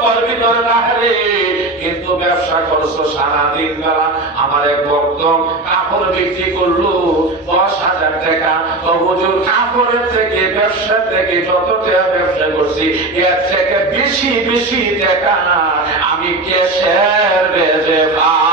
ঘর ভিতরে রাখে, কিন্তু ব্যবসা করছো সারাদিন বেলা। আমার এক ভক্ত কাপড় বিক্রি করলো 10,000 টাকা। তো হুজুর কাপড়ের থেকে ব্যবসা থেকে যত টাকা ব্যবসা করছি এর থেকে বেশি বেশি টাকা আমি ক্যাশের বেজে পাই।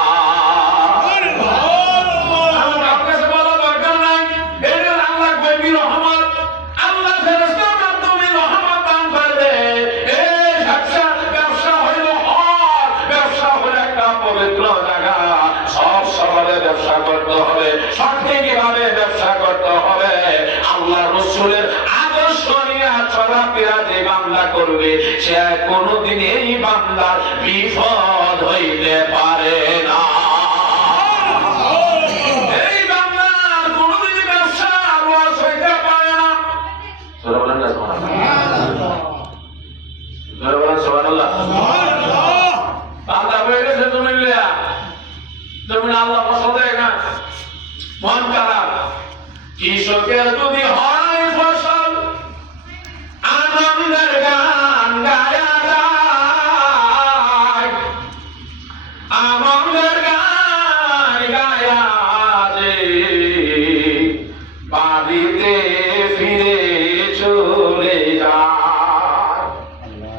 ব্যবসা করতে হবে, সঠিকভাবে ব্যবসা করতে হবে। আল্লাহ রাসূলের আদর্শ নিয়ে চলাফেরা যে বান্দা করবে সে কোনোদিন এই বান্দার বিপদ হইতে পারে না। এই বান্দার কোনোদিন ব্যবসা লস হইতে পারে না। সুবহানাল্লাহ, বলেন না সুবহানাল্লাহ, বলেন সুবহানাল্লাহ। বান্দা বলে গেছে তুমি লিয়া তুমি আল্লাহ পছন্দ না, মন খারাপ। কৃষকের যদি হয় ফসল আনন্দের গান গায়া যায়, আনন্দের গান গায়া যে বাড়িতে ফিরে চলে যায়।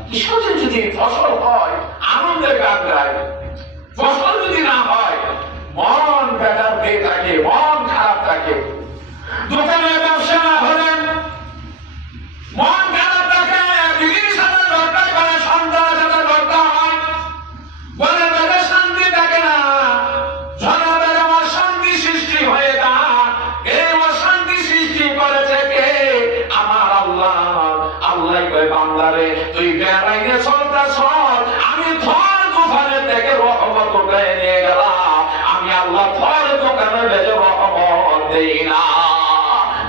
কৃষকের যদি ফসল হয় আনন্দের গান গায়, ফসল যদি না হয় মন বেজার হয়ে থাকে, মন খারাপ থাকে। দোকানে ব্যবসা না হলে মন খারাপ থাকে, বিবির সাথে ঝগড়া করে, সন্তানের সাথে ঝগড়া হয়, বলে বেজে শান্তি থাকে না, ঝগড়া বেজে অশান্তি সৃষ্টি হয়ে যায়। এই অশান্তি সৃষ্টি করেছে কে? আমার আল্লাহ। আল্লাহ কয় বান্দারে তুই বেড়াইতে চলতে চল, আমি ধর দোকানের থেকে রহমত উঠায় নিয়ে গেলাম। আমি আল্লাহ ধর দোকানে বেজে রহমত দেই না।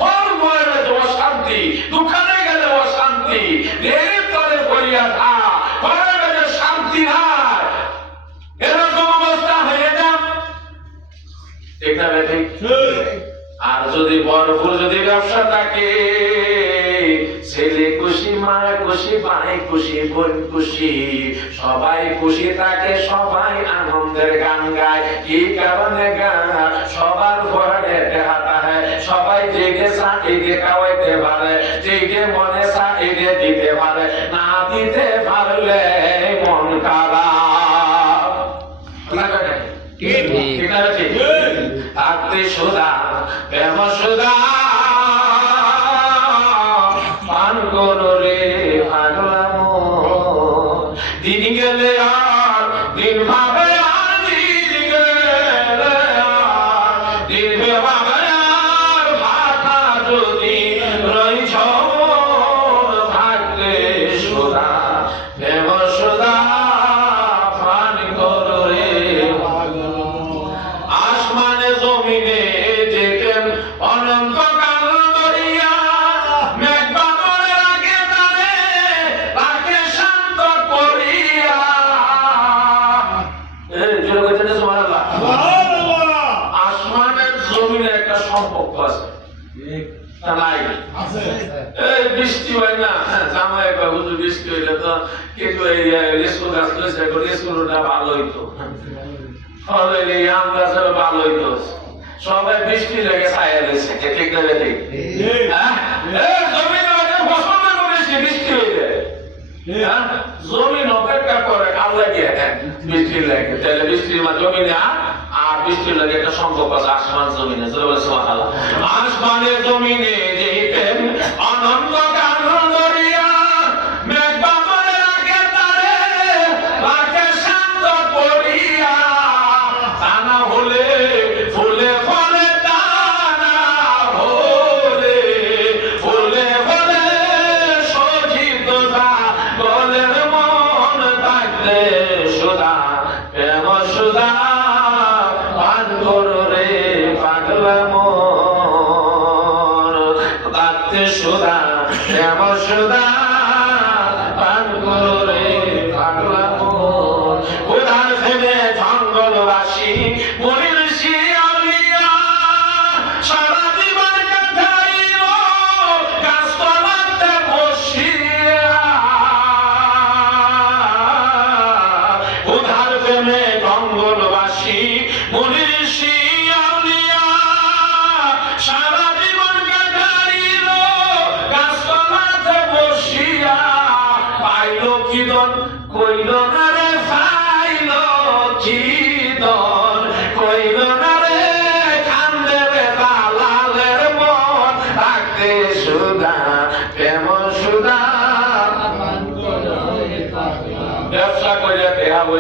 ধর মনে বেজে অশান্তি, দোকানে গেলে অশান্তি, রেলের তলে পড়িয়া থা, ঘরে বেজে শান্তি নাই। এরকম অবস্থা হয়ে যান, ঠিক না ঠিক? আর যদি ভরপুর যদি ব্যবসা থাকে, ছেলে খুশি, মা খুশি, ভাই খুশি, বোন খুশি, সবাই খুশি থাকে, সবাই আনন্দের গান গায়। কি কারণে গান? সবার ঘরে হাতা হয়, সবাই জেগে চাইতে খাওয়াইতে পারে, জেগে মনে চাইতে দিতে পারে, না দিতে পারলে মন খারাপ। থাকতে সুদা প্রেম সুদা পান করো রে পাগলাম, দিন গেলে আর দিন ভাবে, আর দিন গেলে আর দিন ভাবে, আর ভাতা যদি রইছ থাকতে সুদা প্রেম সুদা পান করো রে। আসমানে জমিনে যেতেন অনন্ত কাল ধরিয়া, মেঘ বাদলের আগে তারে তাকে শান্ত করিয়া। আসমানের জমিনে একটা সম্পর্ক আছে, নাই? এই বৃষ্টি হয় না, জামাই বা হুজুর বৃষ্টি হইলে তো কিন্তু এই স্কুল গাছ লইছে, স্কুলটা ভালো হইতো, আম গাছের ভালো হইতো, সবাই বৃষ্টি লেগে ছায়া দিচ্ছে, ঠিক না ঠিক? জমিন বৃষ্টি হইলে জমিন অপেক্ষা করে কাল লাগিয়ে বৃষ্টির লাগে, তাহলে বৃষ্টির জমিনে আর বৃষ্টির লাগে একটা সম্পর্ক আছে আসমান জমিনে। আসমানের জমিনে যেতেন আনন্দ গান ধরিয়া, মেঘ বাদলের আগে তারে তাকে শান্ত করিয়া, তা না হলে ফুলে ফলে, তা না হলে ফুলে ফলে সজিত গলের মন থাকতে সুদা প্রেম সুদা পান করো রে পাগলা মন, থাকতে সুদা প্রেম সুদা পান করো রে পাগলা মন। কোথায় ফেলে জঙ্গলবাসী মনীষী আউলিয়া, সারা জীবন কাটাইল গাছতলাতে বসিয়া। কইল না রে ফাইল চিদন, কইল না রে কান্দে রে দালালের মন, রাখতে সুদা কেমন